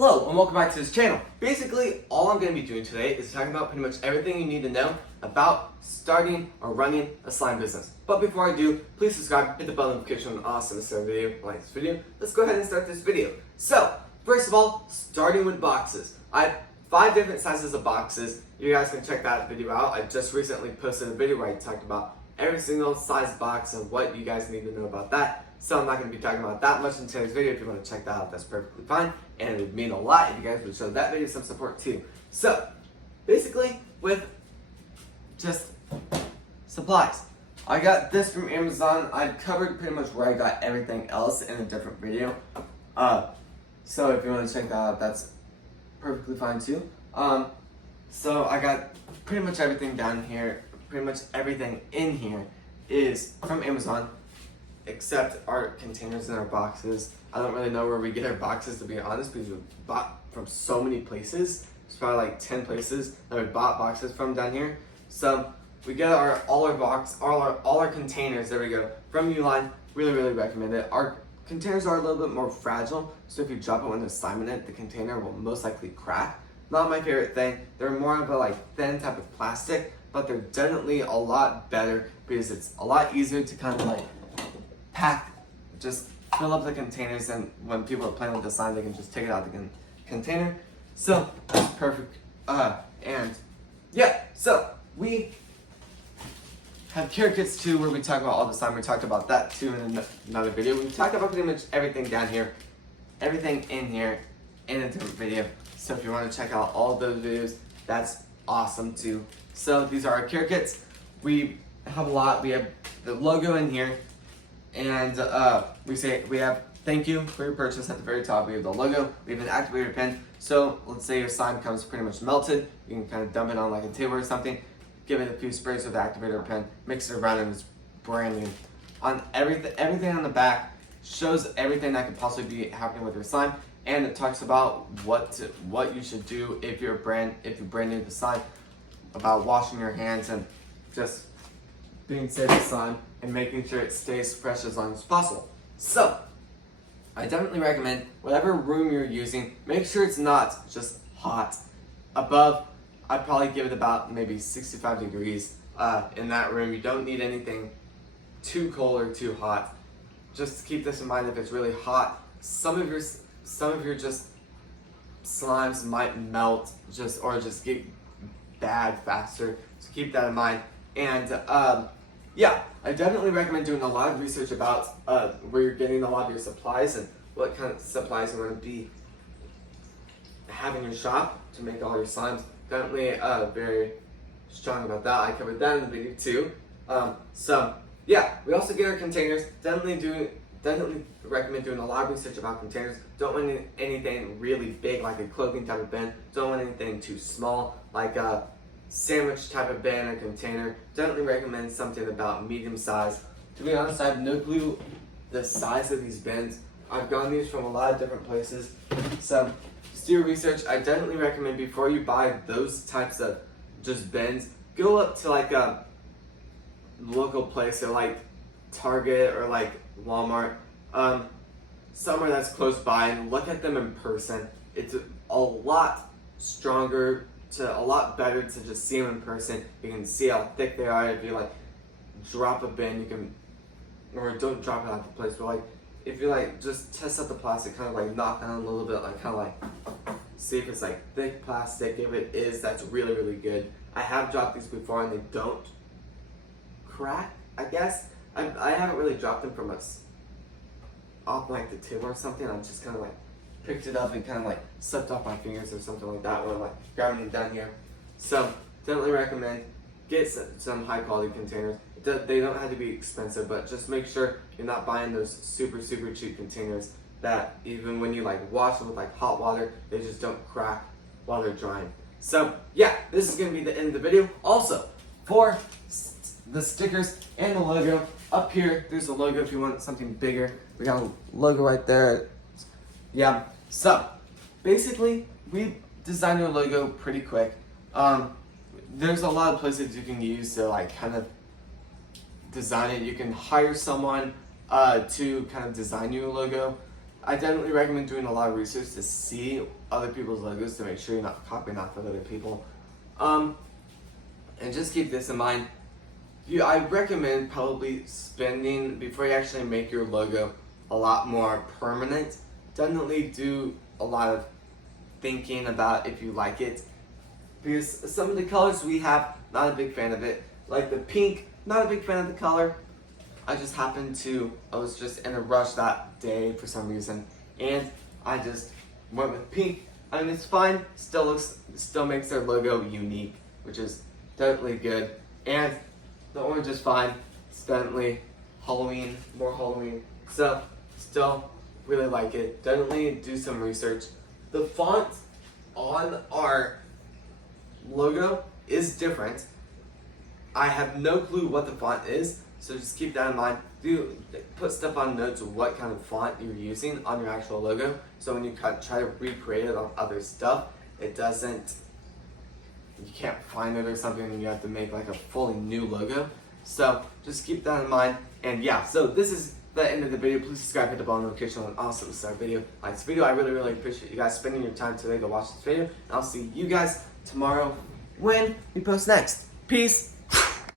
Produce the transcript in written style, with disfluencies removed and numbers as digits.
Hello and welcome back to this channel. Basically, all I'm going to be doing today is talking about pretty much everything you need to know about starting or running a slime business. But before I do, please subscribe, hit the bell notification on awesome to start a video, like this video. Let's go ahead and start this video. So, first of all, starting with boxes. I have 5 different sizes of boxes. You guys can check that video out. I just recently posted a video where I talked about every single size box and what you guys need to know about that. So I'm not going to be talking about that much in today's video. If you want to check that out, that's perfectly fine. And it would mean a lot if you guys would show that video some support too. So, basically, with just supplies. I got this from Amazon. I covered pretty much where I got everything else in a different video. So if you want to check that out, that's perfectly fine too. So I got pretty much everything down here. Pretty much everything in here is from Amazon, except our containers and our boxes. I don't really know where we get our boxes, to be honest, because we bought from so many places. There's probably like 10 places that we bought boxes from down here. So we get all our containers, there we go, from Uline. Really recommend it. Our containers are a little bit more fragile, so if you drop it when there's slime in it, the container will most likely crack. Not my favorite thing. They're more of a thin type of plastic, but they're definitely a lot better because it's a lot easier to kind of pack, just fill up the containers, and when people are playing with the slime, they can just take it out of the container. So that's perfect. And yeah, so we have care kits too, where we talk about all the slime. We talked about that too in another video. We talked about pretty much everything down here, everything in here in a different video. So if you want to check out all of those videos, that's awesome too. So these are our care kits. We have a lot. We have the logo in here, and we have thank you for your purchase at the very top. We have the logo. We have an activator pen. So let's say your slime comes pretty much melted. You can kind of dump it on like a table or something. Give it a few sprays with the activator pen. Mix it around, and it's brand new. On everything on the back shows everything that could possibly be happening with your slime, and it talks about what you should do if you're brand new to slime, about washing your hands and just being safe with slime and making sure it stays fresh as long as possible. So, I definitely recommend whatever room you're using, make sure it's not just hot. Above, I'd probably give it about maybe 65 degrees in that room. You don't need anything too cold or too hot. Just keep this in mind. If it's really hot, some of your just slimes might melt or just get bad faster. So keep that in mind. And yeah, I definitely recommend doing a lot of research about where you're getting a lot of your supplies and what kind of supplies you want to be having in your shop to make all your slimes. Definitely very strong about that. I covered that in the video too. So yeah, we also get our containers. Definitely recommend doing a lot of research about containers. Don't want anything really big like a clothing type of bin. Don't want anything too small like a sandwich type of bin or container. Definitely recommend something about medium size. To be honest, I have no clue the size of these bins. I've gotten these from a lot of different places. So just do your research. I definitely recommend before you buy those types of just bins, go up to like a local place or like Target or like Walmart, somewhere that's close by, and look at them in person. It's a lot stronger, a lot better to just see them in person. You can see how thick they are. If you drop a bin, you can, or don't drop it out the place, but if you just test out the plastic, kind of knock down a little bit, see if it's thick plastic. If it is, that's really good. I have dropped these before and they don't crack, I guess. I haven't really dropped them from off the table or something. I just kind of picked it up and kind of slipped off my fingers or something like that when I'm grabbing it down here. So definitely recommend get some high quality containers. They don't have to be expensive, but just make sure you're not buying those super cheap containers that even when you wash them with hot water, they just don't crack while they're drying. So yeah, this is gonna be the end of the video. Also, for the stickers and the logo, up here, there's a logo if you want something bigger. We got a logo right there. Yeah, so basically, we designed our logo pretty quick. There's a lot of places you can use to kind of design it. You can hire someone to kind of design you a logo. I definitely recommend doing a lot of research to see other people's logos to make sure you're not copying off of other people. And just keep this in mind. I recommend probably spending, before you actually make your logo a lot more permanent, definitely do a lot of thinking about if you like it. Because some of the colors we have, not a big fan of it. Like the pink, not a big fan of the color. I was just in a rush that day for some reason, and I just went with pink. I mean, it's fine, still makes their logo unique, which is definitely good. And the orange is fine, it's definitely Halloween, more Halloween. So, still really like it. Definitely do some research. The font on our logo is different. I have no clue what the font is, so just keep that in mind. Put stuff on notes of what kind of font you're using on your actual logo, so when you try to recreate it on other stuff, you can't find it or something, and you have to make like a fully new logo. So just keep that in mind. And yeah, so this is the end of the video. Please subscribe, hit the bell notification on an awesome start video. Like this video, I really appreciate you guys spending your time today to watch this video. And I'll see you guys tomorrow when we post next. Peace.